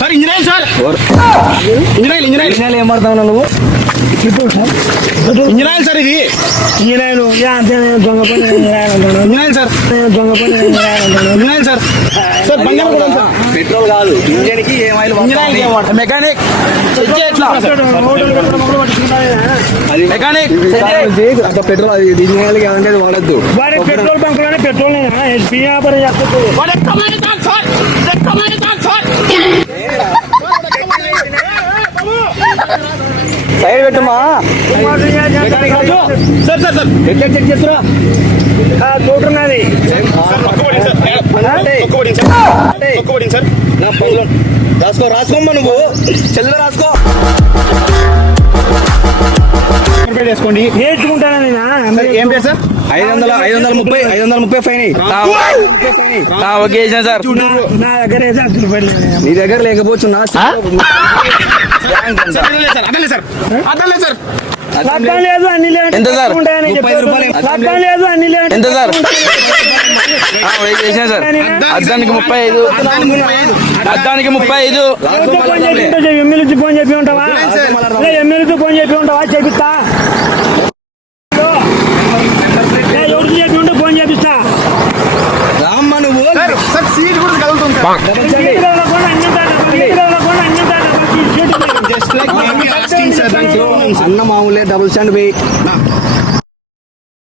Sir engineer sir engineer ఏం పడతావు నువ్వు? ఇంజనీర్ సార్ ఇది ఇంజనీర్ దొంగ పని ఇంజనీర్ సార్ దొంగ పని ఇంజనీర్ సార్ సార్ బంగారం కూడా సార్ పెట్రోల్ కాదు, ఇంజన్ కి ఏం ఆయిల్ ఇంజనీర్ మెకానిక్ మెకానిక్ అట్లా పెట్రోల్ అది ఇంజన్ ఆయిల్ కాదంటే అది వాడద్దు. వారి పెట్రోల్ బంక్ లోనే పెట్రోల్ వ్యాపారం చేస్తుంది. సైడ్ పెట్టుమా. సార్ సార్ సార్ ఎట్లా చెక్ చేస్తురా? చూడున్నది సార్ నా పనులు రాసుకోమ్మా, నువ్వు చెల్లె రాసుకో. వేసుకోండి నేర్చుకుంటానా నేను ఏం పేరు సార్ 530 ఫైన్. ఓకే చేసిన సార్. నా దగ్గర అయితే 10 రూపాయలు నీ దగ్గర లేకపోవచ్చు నా అర్థం లేదు సార్ లబ్బం లేదు అన్ని లేదు ఎంత సార్? 30 రూపాయలు. లబ్బం లేదు అన్ని లేదు ఎంత సార్? చేసిన సార్. అద్దానికి 35, అద్దానికి 35. ఎమ్మెల్యేకి ఫోన్ చెప్పి ఉంటావా? ఎమ్మెల్యేకి ఫోన్ చెప్పి ఉంటావా? చేపిస్తా. ఎవరికి చెప్పి ఉంటే ఫోన్ చేపిస్తా. రామ్మ నువ్వు. సార్ సీట్ కూడా కదులుతుంది అన్న మామూలే డబుల్ స్టాండ్ పోయి